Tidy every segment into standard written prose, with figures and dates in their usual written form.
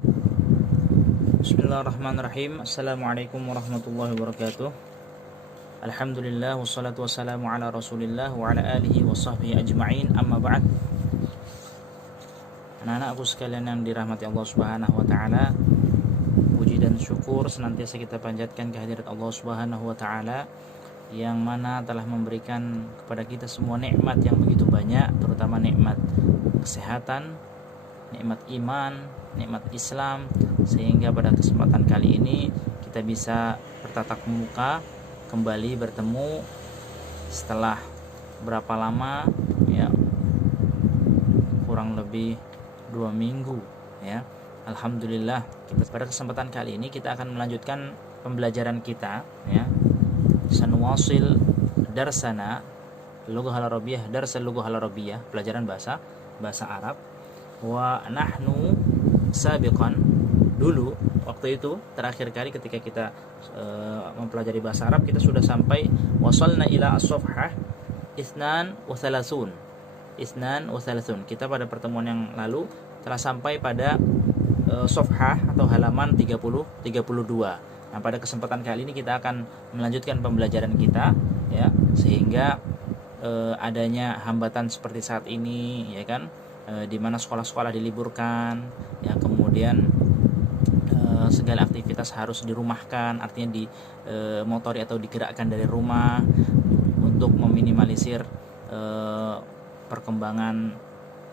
Bismillahirrahmanirrahim. Assalamualaikum warahmatullahi wabarakatuh. Alhamdulillah wassalatu wassalamu ala Rasulillah wa ala alihi wa sahbihi ajma'in. Amma ba'd. Anak-anakku sekalian yang dirahmati Allah Subhanahu wa taala, puji dan syukur senantiasa kita panjatkan kehadirat Allah Subhanahu wa taala yang mana telah memberikan kepada kita semua nikmat yang begitu banyak, terutama nikmat kesehatan, nikmat iman, nikmat Islam, sehingga pada kesempatan kali ini kita bisa bertatap muka kembali bertemu setelah berapa lama ya, kurang lebih 2 minggu ya. Alhamdulillah, pada kesempatan kali ini kita akan melanjutkan pembelajaran kita ya. Sanuwasil darsana lughah al-arabiyah, darsal lughah al-arabiyah, pelajaran bahasa Arab. Wa nahnu sabiqan, dulu waktu itu terakhir kali ketika kita mempelajari bahasa Arab, kita sudah sampai wasalna ila as-safhah isnan wa thalathun. Kita pada pertemuan yang lalu telah sampai pada safhah atau halaman 32. Nah, pada kesempatan kali ini kita akan melanjutkan pembelajaran kita ya, sehingga adanya hambatan seperti saat ini ya kan, di mana sekolah-sekolah diliburkan ya, kemudian segala aktivitas harus dirumahkan, artinya dimotori atau digerakkan dari rumah untuk meminimalisir perkembangan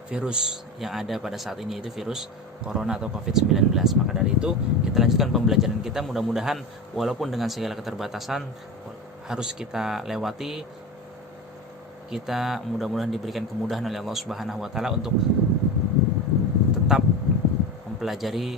virus yang ada pada saat ini, yaitu virus corona atau COVID-19. Maka dari itu kita lanjutkan pembelajaran kita, mudah-mudahan walaupun dengan segala keterbatasan harus kita lewati, kita mudah-mudahan diberikan kemudahan oleh Allah Subhanahu wa taala untuk tetap mempelajari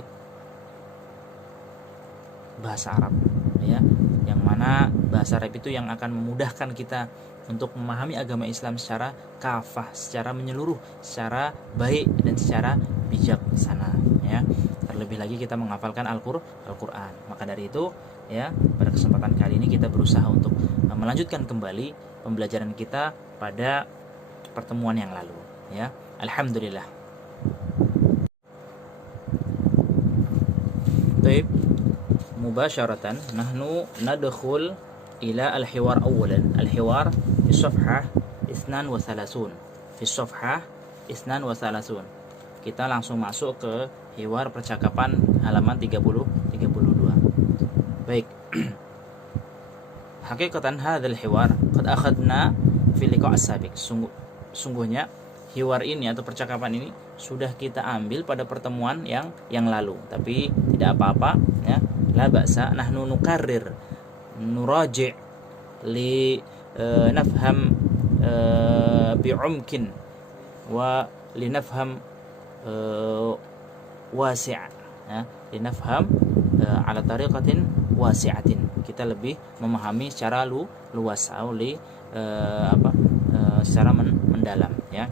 bahasa Arab ya, yang mana bahasa Arab itu yang akan memudahkan kita untuk memahami agama Islam secara kafah, secara menyeluruh, secara baik dan secara bijaksana ya. Terlebih lagi kita menghafalkan Al-Qur'an. Maka dari itu ya, pada kesempatan kali ini kita berusaha untuk melanjutkan kembali pembelajaran kita pada pertemuan yang lalu ya. Alhamdulillah. Baik, mubasharatan nahnu nadkhul ila al-hiwar awalan. Al-hiwar fi safhah 32. Fi safhah 32. Kita langsung masuk ke hiwar percakapan halaman 32. Baik. Hakikatan hadzal hiwar qad akhadna fi liqa' as-sabiq. Sungguhnya hiwar ini atau percakapan ini sudah kita ambil pada pertemuan yang lalu, tapi tidak apa-apa ya. La ba'sa, nahnu nukarrir nuraji' li nafham bi'umkin wa li nafham wasi' ya, li nafham ala tariqatin wasi'atin. Kita lebih memahami secara luas atau secara mendalam ya.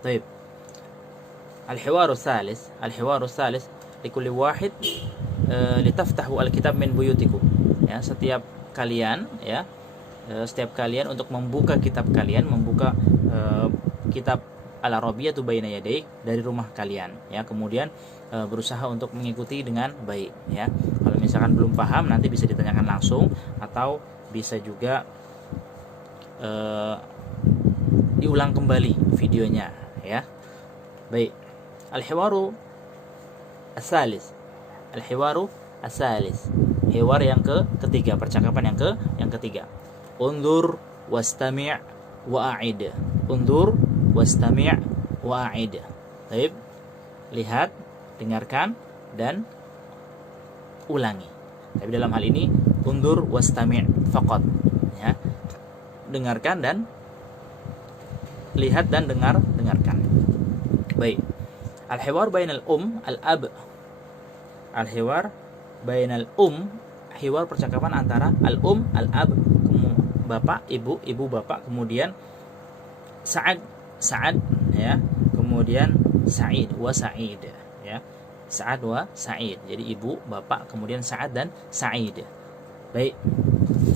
Baik. Al-hiwaru tsalits likulli wahid litaftahu al-kitab min buyutikum. Ya, setiap kalian untuk membuka kitab kalian, membuka kitab al-Arabiyyah baina yaday dari rumah kalian ya, kemudian berusaha untuk mengikuti dengan baik ya. Kalau misalkan belum paham, nanti bisa ditanyakan langsung atau bisa juga diulang kembali videonya ya. Baik. Al-hiwaru as-salis. Hiwar yang ketiga, percakapan yang ketiga. Undur wastami' wa'id. Undur wastami' wa'id. Baik. Lihat, dengarkan dan ulangi. Tapi dalam hal ini undur wastami' faqat ya. Dengarkan dan lihat dan dengarkan. Baik. Al-hiwar bainal al-ab. Al-hiwar bainal hiwar percakapan antara al-ab, bapak, ibu bapak, kemudian Sa'ad ya, kemudian Sa'id wa Sa'id ya. Sa'ad wa Sa'id. Jadi ibu, bapak, kemudian Sa'ad dan Sa'id. Baik.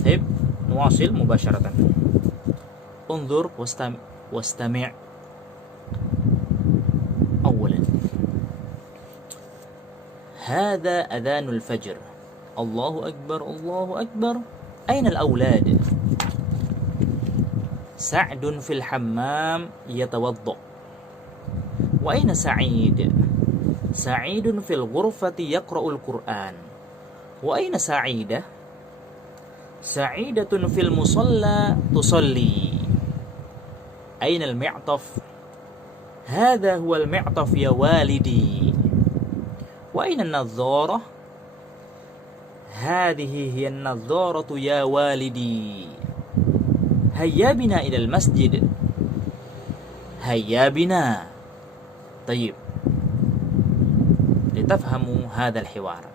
Baik, nuwasil mubasyaratan. Unzur wastami' awalan. Hadza adhanul fajr. Allahu akbar, Allahu akbar. Aina al-aulad? Sa'dun fil hammam yatawadda. Wa aina Sa'id? Sa'idun fil ghurfati yaqra'ul Qur'an. Wa aina Sa'idah? Sa'idatun fil musalla tusalli. Aina al-mi'taf? Hadha huwa al-mi'taf ya walidi. Wa aina an-nadhdharah? Hadhihi hiya an-nadhdharatu ya walidi. Hayya bina ila al-masjid. Hayya bina. Tayyib. Litafhamu hadzal hiwar.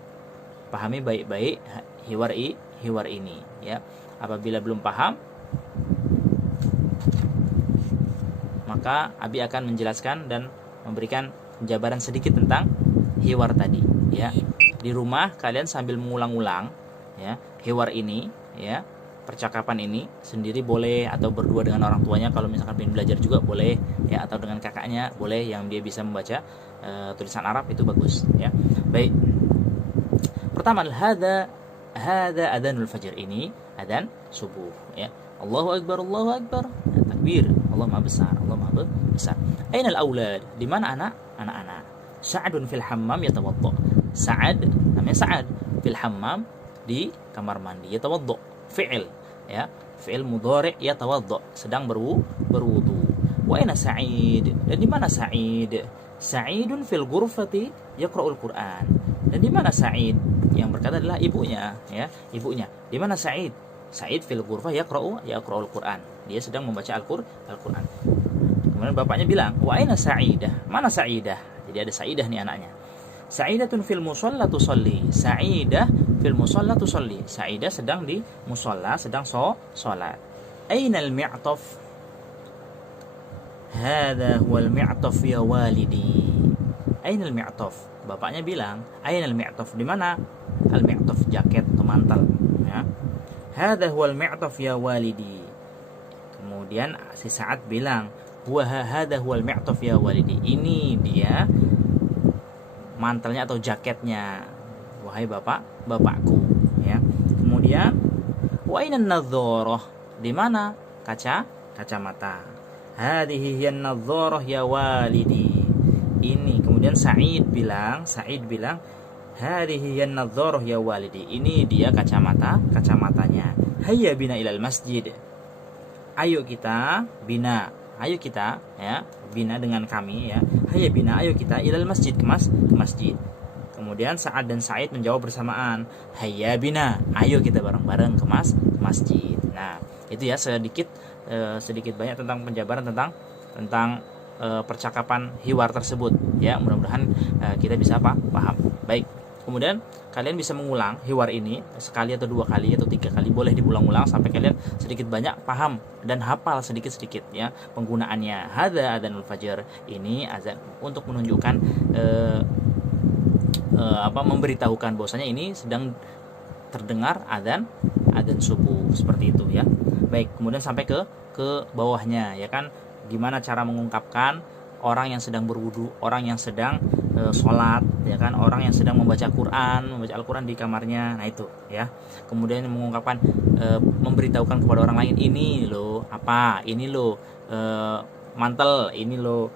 Pahami baik-baik hiwar ini, ya. Apabila belum paham, maka Abi akan menjelaskan dan memberikan penjabaran sedikit tentang hiwar tadi, ya. Di rumah kalian sambil mengulang-ulang, ya, hiwar ini, ya, percakapan ini sendiri boleh, atau berdua dengan orang tuanya kalau misalkan ingin belajar juga boleh, ya, atau dengan kakaknya boleh yang dia bisa membaca tulisan Arab, itu bagus, ya. Baik. Pertama, hadza adzanul fajr, ini adzan subuh, ya. Allahu akbar, Allahu akbar, ya, takbir, Allah Maha besar, Allah Maha besar. Ainal aulad? Di mana anak-anak? Sa'dun fil hammam yatawadda. Sa'ad, namanya Sa'ad, fil hammam, di kamar mandi, yatawadda, fi'il, ya, fi'il mudhari' yatawadda, sedang berwudu. Wa aina Sa'id? Dan di mana Sa'id? Sa'idun fil ghurfati yaqra'ul Qur'an. Dan di mana Sa'id? Yang berkata adalah ibunya, ya, ibunya. Di mana Sa'id? Sa'id fil ghurfah yaqra'ul Qur'an. Dia sedang membaca Al-Qur'an. Kemudian bapaknya bilang, "Wa aina Sa'idah?" Mana Sa'idah? Jadi ada Sa'idah nih anaknya. Sa'idatun fil musalla tusalli. Sa'idah fil musalla tusalli. Sa'idah sedang di musalla, sedang salat. Ainal mi'taf? Hadha huwal mi'taf ya walidi. Ainal mi'taf? Bapaknya bilang, ainal mi'taf? Di mana al-mi'taf? Jaket atau mantel, ya. Hadha huwal mi'taf ya walidi. Kemudian si Sa'ad bilang, wa hadha huwal mi'taf ya walidi. Ini dia mantelnya atau jaketnya, wahai bapakku, ya. Kemudian wa ainan nadhdharah? Di mana kacamata? Hadhihi hiya an-nadhdharah ya walidi. Ini. Kemudian Sa'id bilang, hadhihi hiya an-nadhdharah ya walidi. Ini dia kacamatanya. Hayya bina ilal masjid. Ayo kita bina. Ayo kita, ya, bina dengan kami, ya. Hayya bina, ayo kita ilal masjid, ke masjid. Kemudian Sa'ad dan Sa'id menjawab bersamaan, hayya bina, ayo kita bareng-bareng ke masjid. Nah, itu ya sedikit banyak tentang penjabaran tentang percakapan hiwar tersebut, ya. Mudah-mudahan kita bisa paham. Baik. Kemudian kalian bisa mengulang hiwar ini sekali atau 2 kali atau 3 kali, boleh diulang-ulang sampai kalian sedikit banyak paham dan hafal sedikit-sedikit, ya, penggunaannya. Hadza adzanul fajr, ini azan untuk menunjukkan memberitahukan bahwasanya ini sedang terdengar adzan subuh, seperti itu, ya. Baik, kemudian sampai ke bawahnya, ya kan, gimana cara mengungkapkan orang yang sedang berwudu, orang yang sedang sholat, ya kan, orang yang sedang membaca Al-Quran di kamarnya. Nah itu, ya. Kemudian mengungkapkan, memberitahukan kepada orang lain, ini loh apa, ini loh mantel, ini loh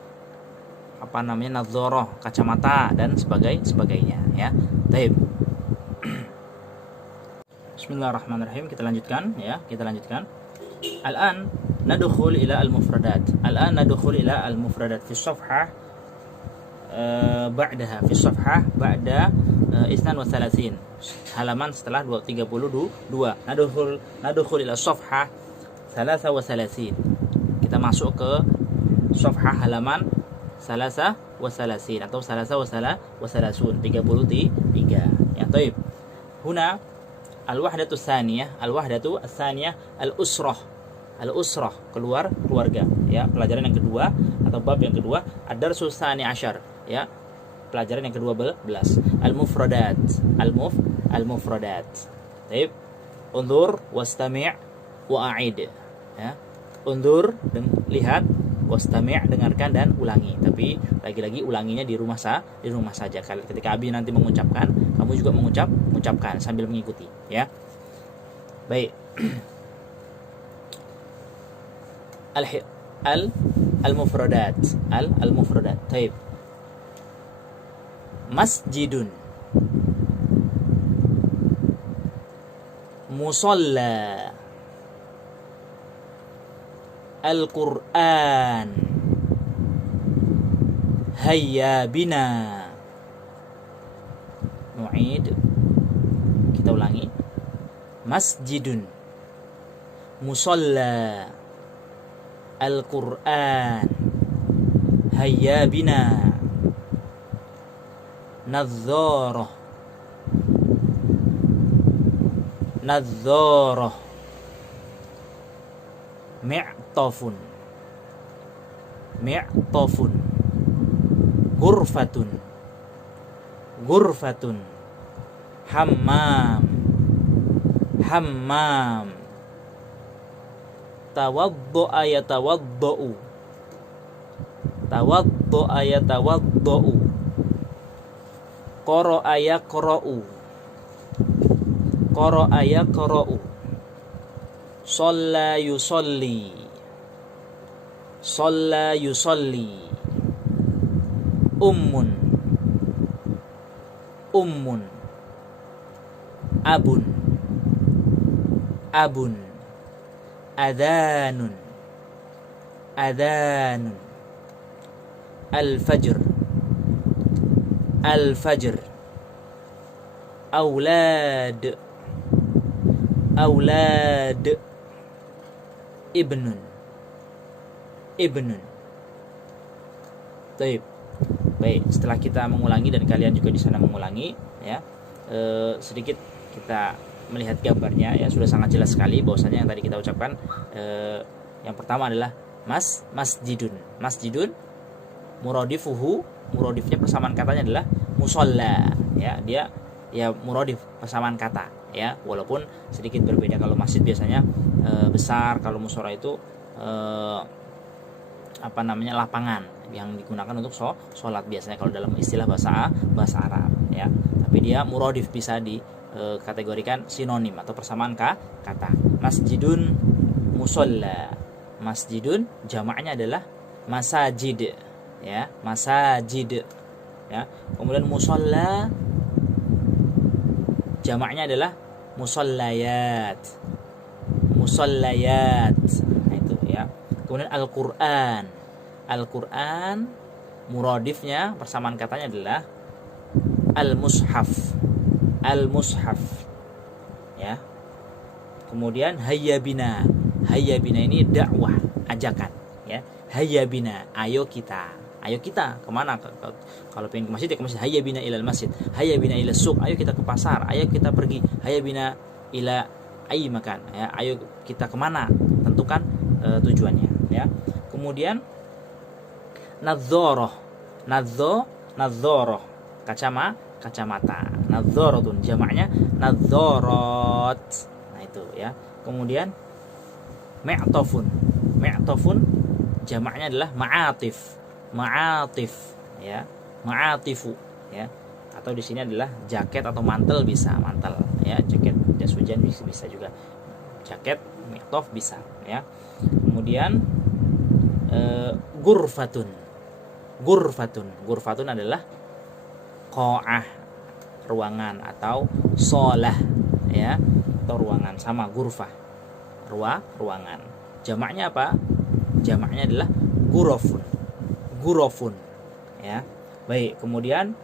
apa namanya, nadhdharah, kacamata, dan sebagainya, ya. Baik. Bismillahirrahmanirrahim. Kita lanjutkan. Al-an nadkhul ila al-mufradat. Fi safhah ba'daha, fi safhah ba'da 32, halaman setelah 32. Nadkhul ila safhah 33. Kita masuk ke safhah halaman 33 atau 33. Ya, taib. Huna al-wahdatu tsaniyah, al-usrah, keluarga, ya. Pelajaran yang kedua atau bab yang kedua, ad-darsu tsani asyar, ya. Pelajaran yang ke-12, al-mufradat. Baik. Undur wastami' wa a'id, ya. Undur, dan lihat, wastami' dengarkan dan ulangi. Tapi lagi-lagi ulanginya di rumah saja. Ketika Abi nanti mengucapkan, kamu juga mengucapkan sambil mengikuti, ya. Baik. Al-mufradat. Al-mufradat. Baik. Masjidun, musalla, Al-Quran, hayya bina. Nu'id, kita ulangi. Masjidun, musalla, Al-Quran, hayya bina. Nadharah, nadharah, mi'tafun, mi'tafun, ghurfatun, ghurfatun, hammam, hammam, tawaddu'a yatawaddu'u, tawaddu'a yatawaddu'u, qara'a yaqra'u, qara'a yaqra'u, shalla yusalli, shalla yusalli, ummun, ummun, abun, abun, adhanun, adhanun, al-fajr, al-fajr, aulad, aulad, ibnun, ibnun. Baik. Baik, setelah kita mengulangi dan kalian juga di sana mengulangi, ya. Sedikit kita melihat gambarnya, ya, sudah sangat jelas sekali bahwasanya yang tadi kita ucapkan, yang pertama adalah masjidun. Masjidun muradifuhu, muradifnya persamaan katanya adalah musalla, ya. Dia ya muradif persamaan kata, ya, walaupun sedikit berbeda. Kalau masjid biasanya besar, kalau musola itu lapangan yang digunakan untuk sholat biasanya kalau dalam istilah bahasa Arab, ya. Tapi dia muradif, bisa dikategorikan sinonim atau persamaan kata. Masjidun, musalla. Masjidun jamaknya adalah masajid, ya, masajid, ya. Kemudian musalla jamaknya adalah musallayat, musallayat. Nah, itu, ya. Kemudian Al-Qur'an, Al-Qur'an muradifnya persamaan katanya adalah al-mushaf, al-mushaf, ya. Kemudian hayya bina, hayya bina ini dakwah, ajakan, ya. Hayya bina, ayo kita, ayo kita kemana? Kalau pengen ke masjid ya ke masjid. Hayya bina ilal masjid, hayya bina ila suq, ayo kita ke pasar, ayo kita pergi. Hayya bina ila ayi makan, ya, ayo kita kemana? Tentukan tujuannya, ya. Kemudian nadzarah, nadzarah, kacamata, nadzaratun jamaknya nadzarat. Nah, itu, ya. Kemudian mi'tafun, mi'tafun jamaknya adalah ma'atif, ma'atif, ya, ma'atifu, ya. Atau di sini adalah jaket atau mantel, bisa mantel, ya, jaket jas hujan bisa juga jaket, mi'taf bisa, ya. Kemudian ghurfatun, ghurfatun, ghurfatun adalah qa'ah, ruangan, atau sholah, ya, atau ruangan, sama ghurfah, ruangan. Jamaknya apa? Jamaknya adalah ghurafun, ghurafun, ya. Baik, kemudian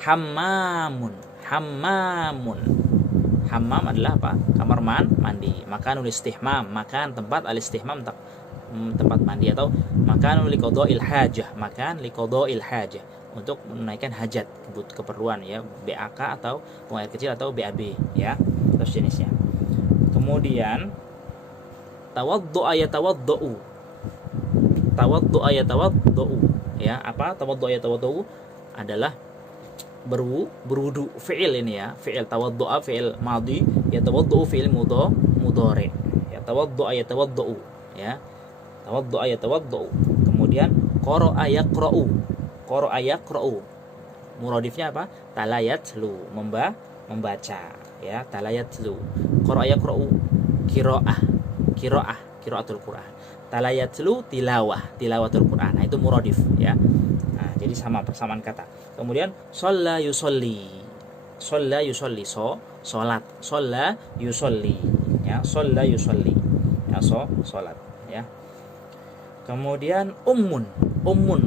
hammamun, hammamun. Hammam adalah apa? Kamar mandi. Makanul istihmam, makan tempat al-istihmam, tempat mandi, atau makanul liqada'il hajah, makan liqada'il hajah, untuk menunaikan hajat, keperluan, ya, BAK atau buang air kecil atau BAB, ya, atau jenisnya. Kemudian tawaddu'a yatawaddu'u, tawaddu'a yatawaddu'u, ya. Apa tawaddu'a yatawaddu'u? Adalah berwudu, fi'il ini, ya, fi'il. Tawaddu'a fi'il madhi, yatawaddu'u fi'il mudhari, ya. Tawaddu'a yatawaddu'u, ya, tawaddu'a yatawaddu'u. Kemudian qara'a yaqra'u. Qara'a yaqra'u. Muradifnya apa? Talayatlu, membaca, ya, talayatlu. Qara'a yaqra'u qiraah. Qiraatul Quran. Talayatlu tilawatul Quran. Nah, itu muradif, ya. Nah, jadi sama persamaan kata. Kemudian shalla yusolli. Shalla yusolli, salat. Shalla yusolli, ya, shalla yusolli. Ya, salat, ya. Kemudian ummun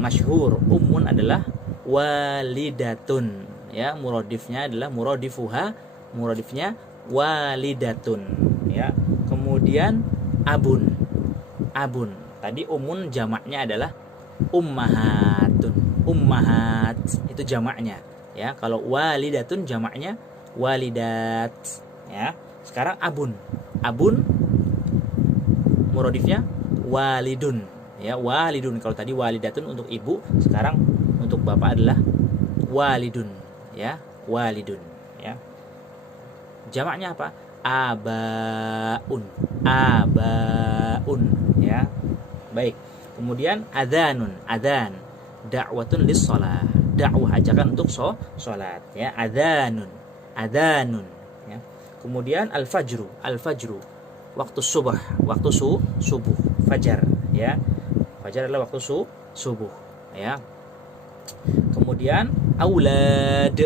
masyhur. Ummun adalah walidatun, ya, muradifnya adalah muradifnya walidatun, ya. Kemudian abun. Tadi ummun jamaknya adalah ummahatun. Ummahat itu jamaknya, ya. Kalau walidatun jamaknya walidat, ya. Sekarang abun muradifnya walidun, ya, walidun. Kalau tadi walidatun untuk ibu, sekarang untuk bapak adalah walidun, ya, walidun, ya. Jamaknya apa? Abaun, ya. Baik. Kemudian adzan, da'watun lis-shalah, dakwah, ajakan untuk salat, ya, adzanun, ya. Kemudian al-fajru, waktu subuh, fajar, ya. Fajar adalah waktu subuh, ya. Kemudian aulad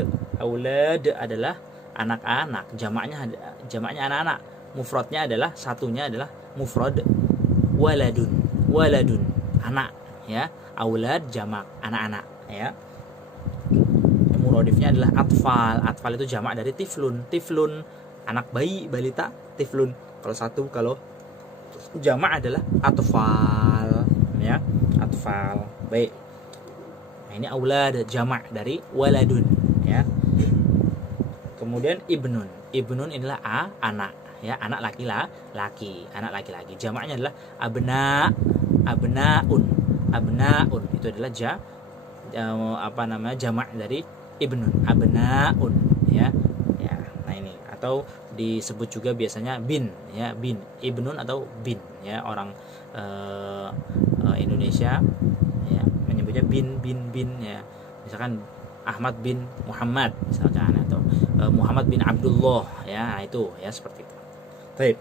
adalah anak-anak, jamaknya anak-anak, mufradnya adalah satunya adalah mufrad waladun, anak, ya. Aulad jamak anak-anak, ya. Muradifnya adalah atfal itu jamak dari tiflun, anak bayi, balita, tiflun. Kalau jamak adalah atfal, ya, atfal. Baik. Nah, ini aulad jamak dari waladun, ya. Kemudian ibnun inilah anak, ya, anak laki-laki, jamaknya adalah abnaun, itu adalah jamak dari ibnun, abnaun, ya. Nah, ini atau disebut juga biasanya bin, ya, ibnun atau bin, ya. Orang Indonesia, ya, menyebutnya bin, ya. Misalkan Ahmad bin Muhammad misalkan, atau Muhammad bin Abdullah, ya, itu, ya, seperti itu. Baik.